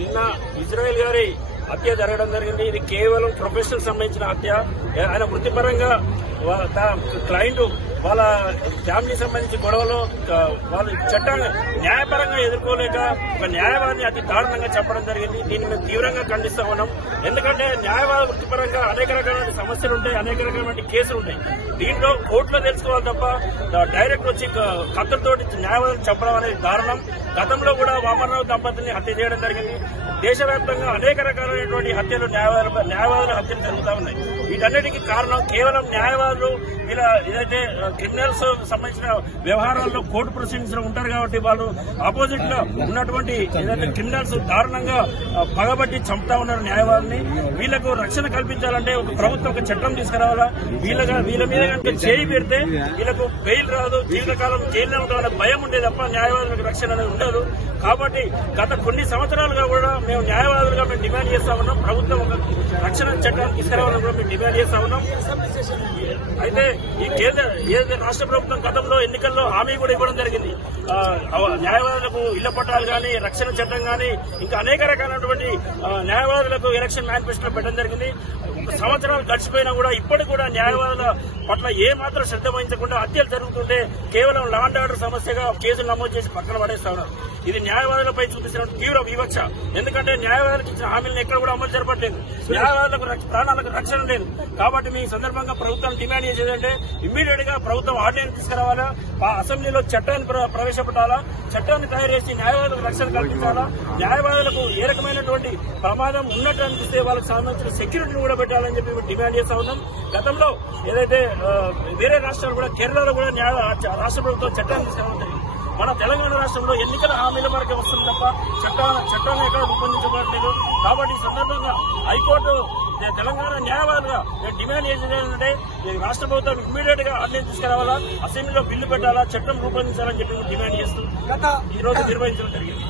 నిన్న ఇజ్రాయెల్ గారి హత్య జరగడం జరిగింది. ఇది కేవలం ప్రొఫెషనల్ సంబంధించిన హత్య. ఆయన వృత్తిపరంగా క్లయింట్ వాళ్ళ ఫ్యామిలీ సంబంధించి గొడవలు వాళ్ళు చట్టాన్ని న్యాయపరంగా ఎదుర్కోలేక ఒక న్యాయవాదిని అతి దారుణంగా చెప్పడం జరిగింది. దీన్ని మేము తీవ్రంగా ఖండిస్తా ఉన్నాం. ఎందుకంటే న్యాయవాద వృత్తిపరంగా అనేక రకమైన సమస్యలు ఉంటాయి, అనేక రకమైన కేసులు ఉంటాయి. దీంట్లో కోర్టులో తెలుసుకోవాలి తప్ప డైరెక్ట్ వచ్చి కత్తులతోటి న్యాయవాదులు చెప్పడం అనేది దారుణం. గతంలో కూడా వామనరావు దంపతుల్ని హత్య చేయడం జరిగింది. దేశవ్యాప్తంగా అనేక రకాలైనటువంటి హత్యలు న్యాయవాదుల హత్యలు జరుగుతూ ఉన్నాయి. వీటన్నిటికీ కారణం కేవలం న్యాయవాదులు ఇలా ఏదైతే క్రిమినల్స్ సంబంధించిన వ్యవహారాల్లో కోర్టు ప్రొసీడింగ్స్ లో ఉంటారు కాబట్టి వాళ్ళు ఆపోజిట్ గా ఉన్నటువంటి ఏదైతే క్రిమినల్స్ దారుణంగా పగబట్టి చంపుతా ఉన్నారు న్యాయవాదుల్ని. వీళ్లకు రక్షణ కల్పించాలంటే ఒక ప్రభుత్వం ఒక చట్టం తీసుకురావాలా. వీళ్ళ మీద కనుక చేయి పెడితే వీళ్ళకు బెయిల్ రాదు, జీవితకాలం జైల్లో ఉండాలనే భయం ఉండే తప్ప న్యాయవాదులకు రక్షణ అనేది ఉండదు. కాబట్టి గత కొన్ని సంవత్సరాలుగా కూడా మేము న్యాయవాదులుగా మేము డిమాండ్ చేస్తా ఉన్నాం. ప్రభుత్వం ఒక రక్షణ చట్టాన్ని తీసుకురావాలని కూడా మేము డిమాండ్ చేస్తా ఉన్నాం. అయితే ఈ ఏదైతే రాష్ట్ర ప్రభుత్వం గతంలో ఎన్నికల్లో హామీ కూడా ఇవ్వడం జరిగింది. న్యాయవాదులకు ఇళ్ల పట్టాలు గానీ, రక్షణ చట్టం గానీ, ఇంకా అనేక రకాలైనటువంటి న్యాయవాదులకు ఎలక్షన్ మేనిఫెస్టోలో పెట్టడం జరిగింది. సంవత్సరాలు గడిచిపోయినా కూడా ఇప్పటికి కూడా న్యాయవాదుల పట్ల ఏ మాత్రం శ్రద్ధ వహించకుండా హత్యలు జరుగుతుంటే కేవలం లా అండ్ ఆర్డర్ సమస్యగా కేసులు నమోదు చేసి పక్కన పడేస్తా ఉన్నారు. ఇది న్యాయవాదులపై చూపిస్తున్న తీవ్ర వివక్ష. ఎందుకంటే న్యాయవాదులకు ఇచ్చిన హామీలను ఎక్కడ కూడా అమలు జరపట్లేదు. న్యాయవాదులకు ప్రాణాలకు రక్షణ లేదు. కాబట్టి మీ సందర్భంగా ప్రభుత్వం డిమాండ్ చేసేదంటే ఇమ్మీడియట్ గా ప్రభుత్వం ఆర్డినెన్స్ తీసుకురావాలా, అసెంబ్లీలో చట్టాన్ని ప్రవేశపెట్టాలా, చట్టాన్ని తయారు చేసి న్యాయవాదులకు రక్షణ కల్పించాలా, న్యాయవాదులకు ఏ రకమైనటువంటి ప్రమాదం ఉన్నట్టు అనిపిస్తే వాళ్ళకి సంబంధించిన సెక్యూరిటీని కూడా పెట్టాలని చెప్పి డిమాండ్ చేస్తా ఉన్నాం. గతంలో ఏదైతే వేరే రాష్ట్రాలు కూడా కేరళలో కూడా రాష్ట్ర ప్రభుత్వం చట్టాన్ని తీసుకురావడం జరిగింది. మన తెలంగాణ రాష్ట్రంలో ఎన్నికల హామీల వరకే వస్తుంది తప్ప చట్టాన్ని ఎక్కడ రూపొందించబడలేదు. కాబట్టి ఈ సందర్భంగా హైకోర్టు తెలంగాణ న్యాయవాదులుగా డిమాండ్ చేసేది ఏంటంటే రాష్ట్ర ప్రభుత్వం ఇమ్మీడియట్ గా ఆర్డినెన్స్ తీసుకురావాలా, అసెంబ్లీలో బిల్లు పెట్టాలా, చట్టం రూపొందించాలని చెప్పి డిమాండ్ చేస్తూ ఈ రోజు నిర్వహించడం జరిగింది.